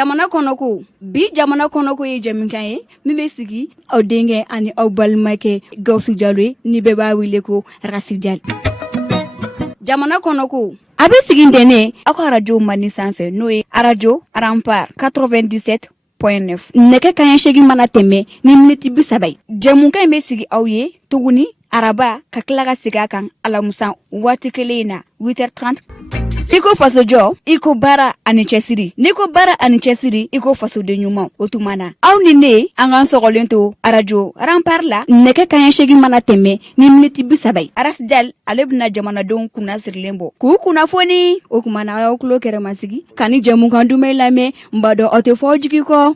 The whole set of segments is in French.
jamana kɔnɔ ko bi jamana kɔnɔ ko ye jɛmukan ye min bɛ sigi aw denkɛ ani aw balimakɛ Gawusu Jalo ye ni bɛɛ b'a wele ko Rasi Jalo. Jamana kɔnɔ ko a bɛ sigi ntɛnɛn aw ka radio Mandi sanfɛ n'o ye radio Rampart 97.9 nɛgɛ kanɲɛ 8 mana tɛmɛ ni miniti 30 ye jɛmukan in bɛ sigi aw ye tuguni araba ka tila ka sigi a kan alamusa waati kelen in na 8h30. Iko faso jɔ, iko baara ani cɛsiri. N'i ko baara ani cɛsiri, iko fasoden ɲuman. O tuma na, aw ni ne an k'an sɔgɔlen to radio Rampart la nɛgɛ kanɲɛ 8 mana tɛmɛ ni miniti 30 ye. Rasi Jalo ale bɛna jamanadenw kunna sirilen bɔ. K'u kunnafoni. O tuma na aw tulo kɛrɛmasigi ka ni jɛmukan duman lamɛn n b'a dɔn aw tɛ fɔ jigi kɔ.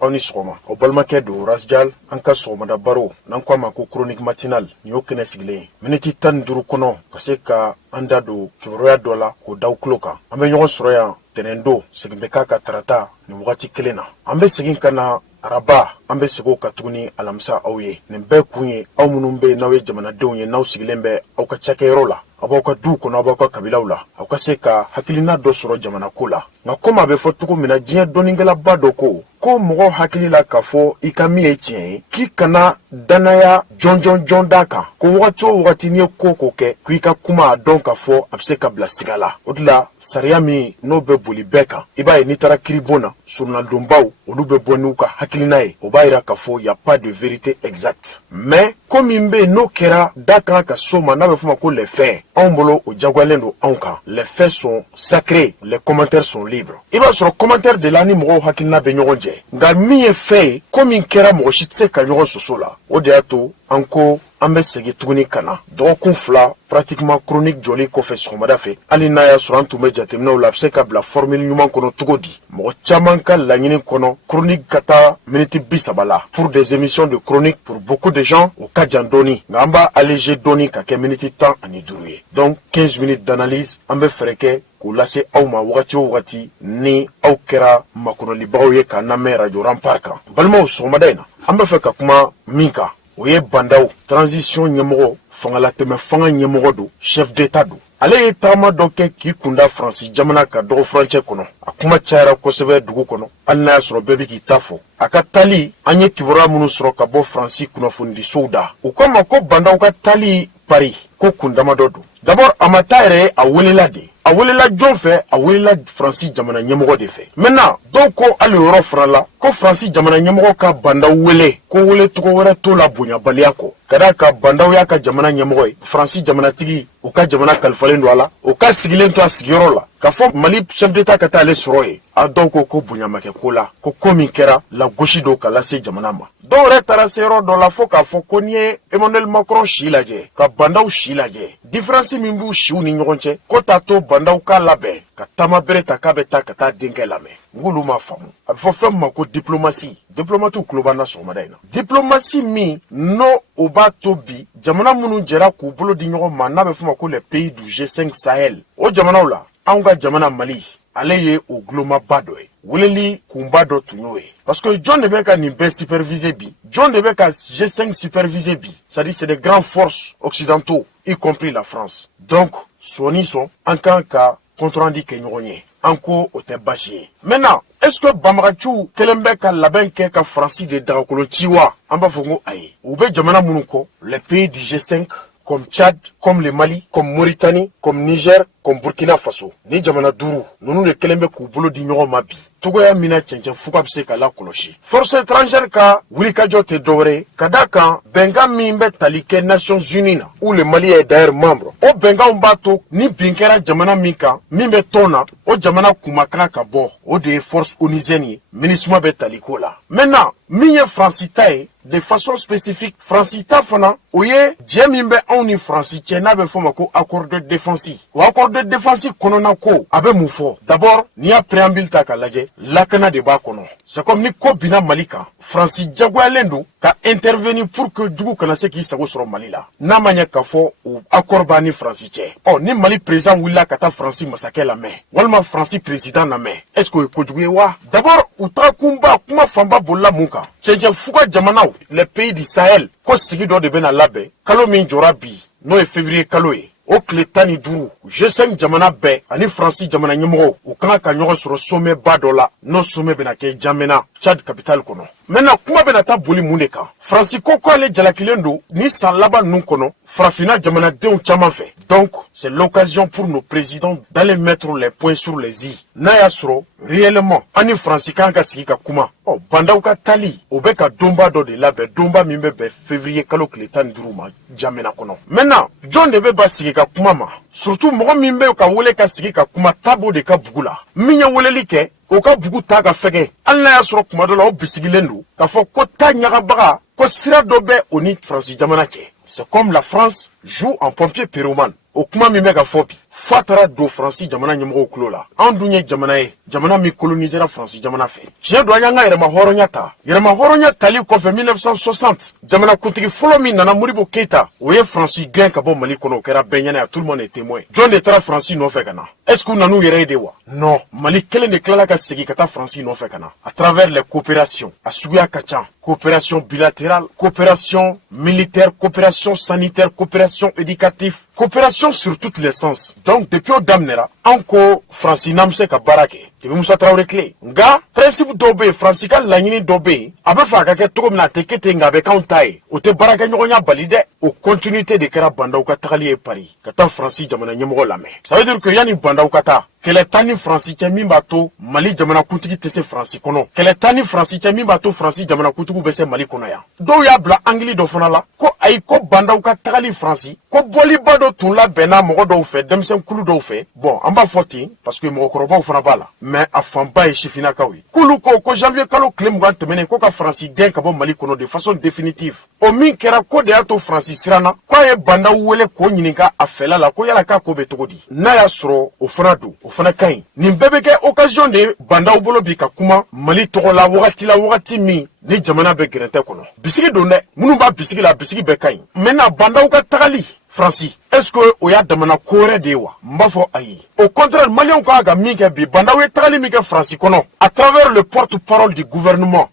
Aw ni sɔgɔma o balimakɛ don Rasi Jalo an ka sɔgɔmada baro n'an k'a ma ko chronique matinale nin y'o kɛnɛ sigilen miniti 15 kɔnɔ ka se ka an da don kibaruya dɔ la k'o da tulo kan an bɛ ɲɔgɔn sɔrɔ yan tɛnɛn don segin bɛ k'a ka tarata nin wagati kelen na an bɛ segin ka na araba an bɛ segin ka tuguni alamisa aw ye nin bɛɛ kun ye aw minnu bɛ n'aw ye jamanadenw ye n'aw sigilen bɛ aw ka cakɛyɔrɔ la aw b'aw ka duw kɔnɔ aw b'aw ka kabilaw la aw ka se ka hakilina dɔ sɔrɔ jamana ko la nka komi a bɛ fɔ cogo min na diɲɛ dɔnnikɛlaba dɔ ko mɔgɔ hakili la k'a fɔ i ka min ye tiɲɛ ye k'i kana danaya jɔnjɔn d'a kan ko wagati o wagati n'i ye ko kɛ k'i ka kuma a dɔn k'a fɔ a bɛ se ka bila siga la o de la sariya min n'o bɛ boli bɛɛ kan i b'a ye n'i taara kiribon na surnaldonbaw olu bɛ bɔ n'u ka hakilina ye o b'a yira k'a fɔ y a pas de vérité exacte mais ko min bɛ yen n'o kɛra da kan ka so ma n'a bɛ fɔ ma ko les faits anw bolo o jagoyalen don anw kan les faits sont sacrés les commentaires sont libres i b'a sɔrɔ commentaire de la ni mɔgɔw hakilina bɛ ɲɔgɔn cɛ nka min ye fɛn ye ko min kɛra mɔgɔ si tɛ se ka ɲɔgɔn soso la o de y'a to an ko an bɛ segin tuguni ka na dɔgɔkun 2 pratiquement chronique jɔli kɔfɛ sɔgɔmada fɛ hali n'a y'a sɔrɔ an tun bɛ jateminɛw la a bɛ se ka bila formule ɲuman kɔnɔ cogo di mɔgɔ caman ka laɲini kɔnɔ chronique ka taa miniti 30 la pour des émissions de chronique pour beaucoup de gens o ka jan dɔɔni nka an b'a alléger dɔɔni ka kɛ miniti 15 ye donc 15 minutes d'analyse an bɛ fɛrɛ kɛ k'o lase aw ma wagati o wagati ni aw kɛra makɔnɔlibagaw ye k'a lamɛn radio Rampart kan balimaw sɔgɔmada in na an bɛ fɛ ka kuma min kan o ye bandaw transition ɲɛmɔgɔ fangalatɛmɛ fanga ɲɛmɔgɔ don chef d'état don ale ye taama dɔ kɛ k'i kunda Faransi jamana ka dɔgɔ furancɛ kɔnɔ a kuma cayara kosɛbɛ dugu kɔnɔ hali n'a y'a sɔrɔ bɛɛ bɛ k'i ta fɔ a ka tali an ye kibaruya minnu sɔrɔ ka bɔ Faransi kunnafonidisow da u ko ma ko bandaw ka tali Paris ko kun damadɔ don d'abord a ma taa yɛrɛ a welela de a welela jɔn fɛ a welela Faransi jamana ɲɛmɔgɔ de fɛ maintenant dɔw ko hali yɔrɔ fana la ko Faransi jamana ɲɛmɔgɔ ka bandaw wele ko wele tɔgɔ wɛrɛ t'o la bonyabaliya kɔ ka d'a ka bandaw y'a ka jamana ɲɛmɔgɔ ye Faransi jamanatigi u ka jamana kalifalen don a la u ka sigilen to a sigiyɔrɔ la k'a fɔ Mali chef d'état ka taa ale sɔrɔ ye a dɔw ko bonya ma kɛ ko la ko min kɛra lagosi don ka lase jamana ma dɔw yɛrɛ taara se yɔrɔ dɔ la fo k'a fɔ ko n'i ye Emmanuel Macron si lajɛ ka bandaw si lajɛ différence min b'u siw ni ɲɔgɔn cɛ ko t'a to bandaw k'a labɛn ka taama bere ta k'a bɛ taa ka taa denkɛ lamɛn ngolu ma faamu a bɛ fɔ fɛn min ma ko diplomatie diplomatiw tulo b'an na sɔgɔmada in na diplomatie min n'o o b'a to bi jamana minnu jɛra k'u bolo di ɲɔgɔn ma n'a bɛ fɔ ma ko les pays du G5 Sahel o jamanaw la anw ka jamana Mali ale ye o gulomaba dɔ ye weleli kunba dɔ tun y'o ye parce que jɔn de bɛ ka nin bɛɛ superviser bi jɔn de bɛ ka G5 superviser bi c'est-à-dire c'est des grandes forces occidentaux y compris la France donc sɔɔni sɔn an kan ka compte rendu kɛ ɲɔgɔn ye an ko o tɛ baasi ye maintenant est-ce que banbagaciw kɛlen bɛ ka labɛn kɛ ka Faransi de dagakolon ci wa an b'a fɔ ko ayi u bɛ jamana minnu kɔ les pays du G5 comme Tchad, comme le Mali, comme Mauritanie, comme Niger, comme Burkina Faso. Ni jamana duru, nunu de kelen bɛ k'u bolo di ɲɔgɔn ma bi. Togoya mina cɛncɛn fo ka bɛ se ka lakɔlɔsi. Force étrangère ka wulikajɔ tɛ dɔwɛrɛ ka d'a kan bɛnkan min bɛ tali kɛ Nations Unies na où le Mali est d'ailleurs membre. O bɛnkanw b'a to ni bin kɛra jamana min kan min bɛ tɔn na o jamana kumakan ka bɔ o de ye force onusienne ye MINUSMA bɛ taliko la. Maintenant min ye Faransi ta ye de façon spécifique Faransi ta fana o ye jɛ min bɛ anw ni Faransi cɛ n'a bɛ fɔ ma ko accord de défense. O accord de défense kɔnɔna ko a bɛ mun fɔ d'abord n'i y'a préambule ta k'a lajɛ lakana de b'a kɔnɔ c'est comme ni ko binna Mali kan Faransi jagoyalen don ka intervenir pour que jugu kana se k'i sago sɔrɔ Mali la n'a ma ɲɛ k'a fɔ o accord b'a ni Faransi cɛ ni Mali président wulila ka taa Faransi masakɛ lamɛn walima Faransi président lamɛn est-ce que o ye kojugu ye wa d'abord u taga kunba kuma fanba bolila mun kan cɛncɛn fuga jamanaw les pays du Sahel ko sigi dɔ de bɛna labɛn kalo min jɔra bi n'o ye février kalo ye o tile 15 G5 jamana bɛɛ ani Faransi jamana ɲɛmɔgɔw u kan ka ɲɔgɔn sɔrɔ sommet ba dɔ la n'o sommet bɛna kɛ Jamena Tchad capitale kɔnɔ. Maintenant kuma bɛna taa boli mun de kan? Faransi ko k'ale jalakilen don ni san laban ninnu kɔnɔ farafina jamanadenw caman fɛ. Donc c'est l'occasion pour nos présidents d'aller mettre les points sur les i. N'a y'a sɔrɔ réellement ani Faransi kan ka sigi ka kuma. Bandaw ka tali o bɛ ka donba dɔ de labɛn, donba min bɛ bɛn février kalo tile 15 ma Jamena kɔnɔ. Maintenant jɔn de bɛ ba sigi ka kuma ma? Surtout mɔgɔ min bɛ ka wele ka sigi ka kuma Tabo de ka bugu la. Min ye weleli kɛ o ka bugu ta ka fɛgɛ. Hali n'a y'a sɔrɔ kuma dɔ la o bisigilen don k'a fɔ ko ta ɲagabaga ko sira dɔ bɛ o ni Faransi jamana cɛ. C'est comme la France joue en pompier pyromane. O kuma min bɛ ka fɔ bi fo a taara don Faransi jamana ɲɛmɔgɔw tulo la. An dun ye jamana ye, jamana min colonisera Faransi jamana fɛ. Tiɲɛ don an y'an ka yɛrɛma hɔrɔnya ta. Yɛrɛma hɔrɔnya tali kɔfɛ 1960 jamana kuntigi fɔlɔ min nana Modibo Keita o ye Faransi gɛn ka bɔ Mali kɔnɔ o kɛra bɛɛ ɲɛna, tout le monde est témoin. Jɔn de taara Faransi nɔfɛ ka na? Est-ce que u nan'u yɛrɛ ye de wa? Non, Mali kelen de tilala ka segin ka taa Faransi nɔfɛ ka na à travers les coopérations. A suguya ka ca. Coopération bilatérale, coopération militaire, coopération sanitaire, coopération éducative, coopération sur tous les sens. Donc depuis o daminɛra an ko Faransi n'an bɛ se ka baara kɛ. Depuis Musa Traoré tile. Nka principe dɔw bɛ yen, Faransi ka laɲini dɔw bɛ yen, a bɛ fɛ a ka kɛ cogo min na a tɛ kɛ ten nka a bɛ k'anw ta ye. O tɛ baarakɛɲɔgɔnya bali dɛ. O continuité de kɛra bandaw ka tagali ye Paris ka taa Faransi jamana ɲɛmɔgɔ lamɛn. Ça veut dire que yanni bandaw ka taa kɛlɛ t'an ni Faransi cɛ min b'a to Mali jamana kuntigi tɛ se Faransi kɔnɔ. Kɛlɛ t'an ni Faransi cɛ min b'a to Faransi jamana kuntigiw bɛ se Mali kɔnɔ yan. Dɔw y'a bila angili dɔ fana la ko ayi ko bandaw ka tagali Faransi ko bɔliba dɔ tun labɛnna mɔgɔ dɔw fɛ, denmisɛn kulu dɔw fɛ. Bon an b'a fɔ ten parce que mɔgɔkɔrɔbaw fana b'a la, mais a fanba ye sifinnakaw ye. K'olu ko janvier kalo tile 20 tɛmɛnen ko ka Faransi gɛn ka bɔ Mali kɔnɔ de façon définitive. O min kɛra ko de y'a to Faransi siranna k'a ye bandaw wele k'o ɲininka a fɛla la ko yala k'a ko bɛ cogo di. N'a y'a sɔrɔ o fana don, o fana ka ɲi. Nin bɛɛ bɛ kɛ occasion de bandaw bolo bi ka kuma Mali tɔgɔ la wagati min ni jamana bɛ gɛrɛntɛ kɔnɔ. Bisigi don dɛ, minnu b'a bisigi la bisigi bɛɛ ka ɲi. Maintenant bandaw ka tagali Faransi, est-ce que o y'a damana ko wɛrɛ de ye wa? N b'a fɔ ayi. Au contraire, Maliens ka ka min kɛ bi bandaw ye tagali min kɛ Faransi kɔnɔ à travers le porte-parole du gouvernement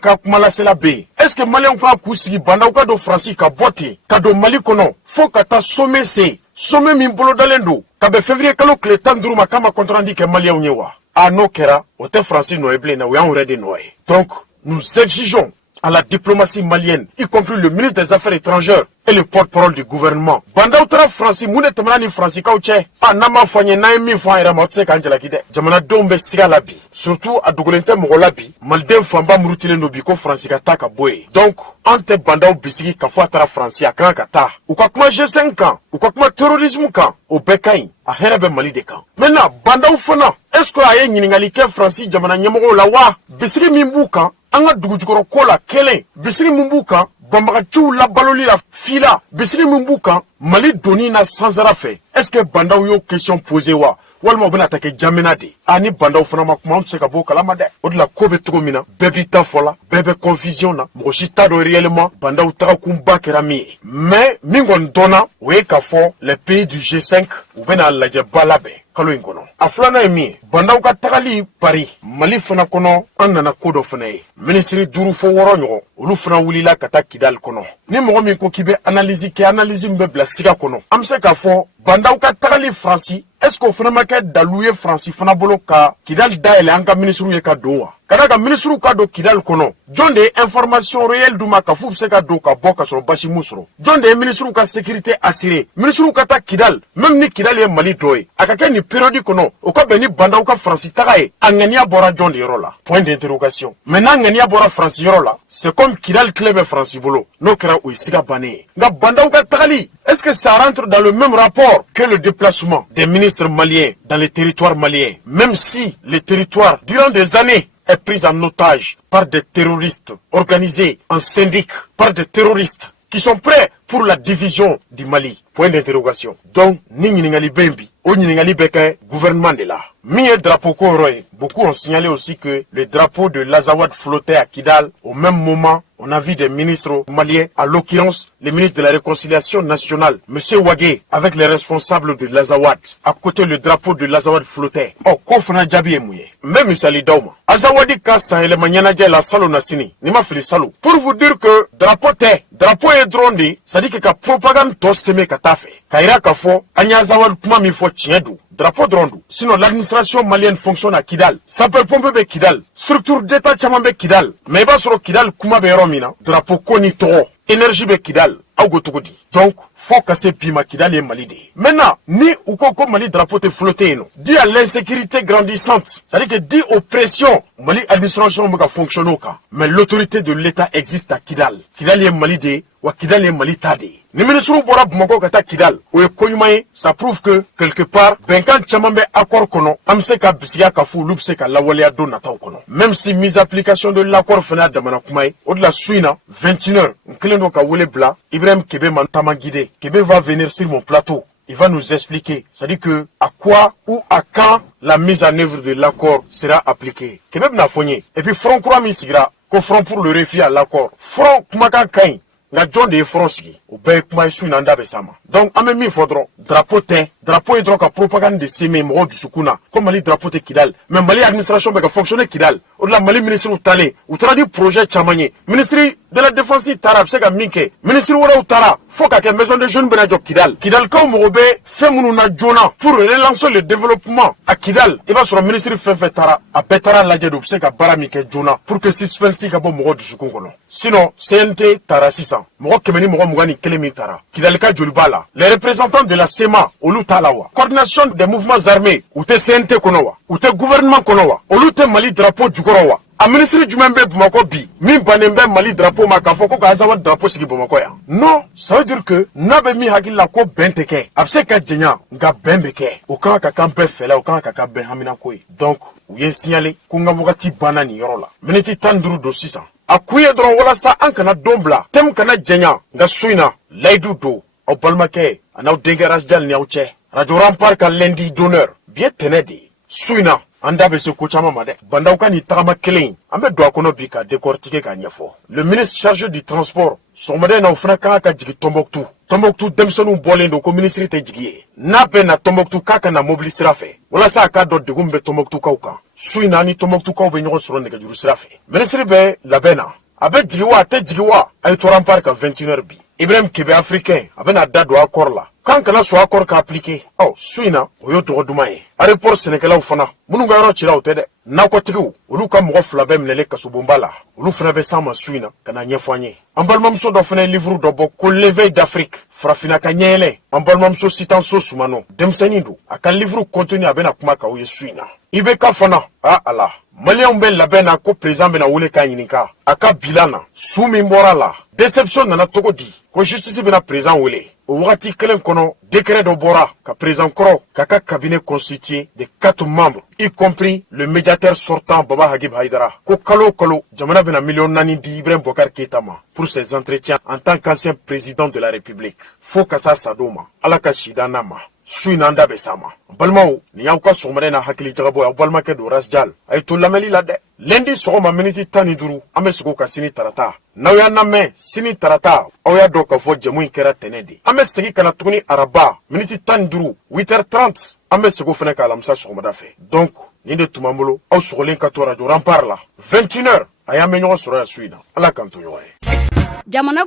ka kumalasela bɛ yen. Est-ce que Maliens ka k'u sigi bandaw ka don Faransi ka bɔ ten ka don Mali kɔnɔ fo ka taa sommet se sommet min bolodalen don ka bɛn février kalo tile 15 ma k'a ma compte rendu kɛ Maliens ye wa? Ah n'o kɛra o tɛ Faransi nɔ ye bilen na o y'anw yɛrɛ de nɔ ye. Donc nous exigeons à la diplomatie malienne, y compris le ministre des Affaires étrangères et le porte-parole du gouvernement. Bandaw tara Faransi mun de tɛmɛna ni Faransikaaw cɛ? N'a ma fɔ an ye n'an ye min fɔ an yɛrɛ ma o tɛ se k'an jalaki dɛ. Jamanadenw bɛ siga la bi, surtout a dogolen tɛ mɔgɔ la bi. Maliden fanba murutilen don bi ko Faransi ka taa ka bɔ yen. Donc an tɛ bandaw bisigi k'a fɔ a taara Faransi a kan ka taa. U ka kuma G5 kan, u ka kuma terrorisme kan, o bɛɛ ka ɲi. A hɛrɛ bɛ Mali de kan. Maintenant bandaw fana, est-ce que a ye ɲininkali kɛ Faransi jamana ɲɛmɔgɔw la wa? Bisigi min b'u kan an ka dugujukɔrɔ ko la kelen, bisigi min b'u kan banbaganciw labaloli la fila, bisigi min b'u kan Mali doni na sansara fɛ. Est-ce que bandaw y'o question posé wa? Walima u bɛna ta kɛ Jamena de. Ni bandaw fana ma kuma an tɛ se ka bɔ o kalama dɛ. O de la ko bɛ cogo min na bɛɛ b'i ta fɔ la, bɛɛ bɛ confusion na, mɔgɔ si t'a dɔn réellement bandaw tagakunba kɛra min ye. Mais min kɔni dɔnna o ye k'a fɔ les pays du G5 u bɛna lajɛ ba labɛn kalo in kɔnɔ. A filanan ye min ye, bandaw ka tagali Paris, Mali fana kɔnɔ an nana ko dɔ fana ye. Ministre 5 fo 6 ɲɔgɔn, olu fana wulila ka taa Kidali kɔnɔ. Ni mɔgɔ min ko k'i bɛ analyse kɛ, analyse min bɛ bila siga kɔnɔ. An bɛ se k'a fɔ bandaw ka tagali Faransi, est-ce que o fana ma kɛ dalu ye Faransi fana bolo ka Kidali dayɛlɛ an ka ministre ye ka don wa? Ka d'a kan ministre ka don Kidali kɔnɔ, jɔn de ye information réelle d'u ma ka f'u bɛ se ka don ka bɔ ka sɔrɔ basi m'u sɔrɔ? Jɔn de ye ministre ka sécurité assurée? Ministre ka taa Kidali, même ni Kidali ye Mali dɔ ye, a ka kɛ nin période kɔnɔ, o ka bɛn ni bandaw ka Faransi taga ye, a ŋaniya bɔra jɔn de yɔrɔ la? Point d'interrogation. Maintenant ŋaniya bɔra Faransi yɔrɔ la, c'est comme Kidali tile bɛ Faransi bolo, n'o kɛra o ye siga bannen ye. Nka bandaw ka tagali, est-ce que ça rentre dans le même rapport que le déplacement des ministres maliens dans les territoires maliens, même si les territoires, durant des années, est pris en otage par des terroristes organisés en syndic, par des terroristes qui sont prêts pour la division du Mali? Point d'interrogation. Donc, ni ɲininkali bɛ yen bi, o ɲininkali bɛ kɛ gouvernement de la. Mi drapeau Koroy. Beaucoup ont signalé aussi que le drapeau de l'Azawad flottait à Kidal. Au même moment, on a vu des ministres maliens, à l'occurrence le ministre de la Réconciliation nationale, M. Wagé, avec les responsables de l'Azawad. À côté, le drapeau de l'Azawad flottait. Oh, Kofana Djabi est mouillé. Même Isali Dauma. Azawadi Kassa et le Manyanadja la Salo Nassini. Nima Fili Salo. Pour vous dire que drapeau est droné, ça dit que la propagande to seme katafe. Kaira Kafo, Anya Azawad Kuma Mifo Tiendou. Drapeau drondo. Sinon, l'administration malienne fonctionne à Kidal. Ça peut pomper be Kidal. Structure d'état chamambe Kidal. Mais pas sur Kidal, Kuma be Romina. Drapeau Koni Toro. Énergie be Kidal. Augotogodi. Donc, faut casser Pima Kidal et Malide. Maintenant, ni ou koko Mali drapeau te flotter, non. Dit à l'insécurité grandissante. C'est-à-dire que dit aux pressions, Mali administration va fonctionner au cas. Mais l'autorité de l'État existe à Kidal. Kidal et Malide, ou Kidal et Malitade. Ni ministre Bora Bumako Kata Kidal, ou Koyumaye, ça prouve que, quelque part, Benkan Chamambe accord kono, Amseka Bisiya Kafu, Lupseka Lawalia Donata kono. Même si mise application de l'accord final de Manakumaye, au-delà Suina, 21h, Nklendo Kawele Bla, Ibrahim Kebe Mantama Guide, Kebe va venir sur mon plateau. Il va nous expliquer, c'est-à-dire que à quoi ou à quand la mise en œuvre de l'accord sera appliquée. Kebe Bnafogné. Et puis Front Kourami Sigra, qu'au front pour le refus à l'accord. Front Kumakan Kain. Nga John de Fronsky, au Bekma Suinanda Besama. Donc, à même faudra drapeau est donc à propagande de ces mémoires du Sukuna, comme Mali drapeau te Kidal, même Mali administration va fonctionner Kidal, au-delà Mali ministre ou Talé, ou traduit projet Chamagné, ministre de la défense Tarab, c'est Minke, ministre ou Tara, faut qu'à maison de jeunes Benadjo Kidal, Kidal comme Robé, fait Mounouna Jona, pour relancer le développement à Kidal, et va sur le ministre Fefe Tara, à Petara Ladjedou, c'est qu'à Baramike Jona, pour que suspensi qu'à bon du Sukuno. Sinon, CNT Tara 600, Moro Kemeni Moro Mougani Kelemi Tara, Kidalka Djulbala, les représentants de la SEMA, Olu Talawa, coordination des mouvements armés, ou te CNT Konowa, ou te gouvernement Konowa, Olu te Mali drapeau Djugorowa, a ministre Djumembe Bumako Bi, Min Banembe Mali drapeau Makafoko Kazawa drapeau Sigi Bumako ya. Non, ça veut dire que, Nabe mi hakila ko benteke, Abseka Djenya, Nga Bembeke, Okan Kakampe Fela, Okan Kakabe Haminakoi. Donc, ou yen signalé, Kunga Mugati Banani Yorola, Meneti Tanduru do 600. A kuye dron wala sa an kana dombla tem kana jenya nga suina laidu do au balmake anaw dengeras jal ni auche radio rampar ka lundi d'honneur bien tenedi suina anda be se ko chama made bandaw kan ni tagama kelen ambe do akono bi ka décortiquer ka nyefo le ministre chargé du transport somade na ofna ka jigi Tombouctou demsonu bolendo ko ministre te jigiye na be na Tombouctou kaka na mobili sirafe wala sa ka do degumbe Tombouctou kauka suina ni Tombouctou kau be nyogo soro nega juru sirafe ministre be labena abe jigiwa te jigiwa ay to rampar ka 21h bi Ibrahim Kebe africain abena dado accord la kan kana so accord ka appliquer oh suina oyo to dumaye aéroport sénégalais fana munu ga ro chira otede na ko tigu olu ka mo fla be mlele ka subumbala olu fana be sama suina kana nyefanye ambalmam so do fana livre do bok ko l'éveil d'Afrique frafina ka nyele ambalmam so sitan so sumano demsenindo aka livre contenu abena kuma ka oyo suina ibe ka fana ala Malien be labena ko président bena wole ka nyinika aka bilana sumi morala déception nana togo di ko justice bena président wole o wakati kelen kono décret de bora ka président koro kaka cabinet constitué de 4 membres y compris le médiateur sortant Baba Hagib Haidara ko kalo jamana bena million nani di Ibrahim Bokar Keita pour ses entretiens en tant qu'ancien président de la République faut ka sa sadoma ala ka shidana ma suinanda besama balmao ni yauka somare na hakili jagabo ya balma ke do rasjal ay to lameli la de lendi sogoma miniti tani duru ame sugo ka sini tarata nawya namme sini tarata awya do ka fo jamu kera tenedi ame sigi kana tuguni araba miniti tani duru 8h30 ame sugo fene ka lamsa sogoma da fe donc ni de tumamolo aw sogolen ka to radio rampar la 21h aya menyo soro ya suina ala kanto yoy jamana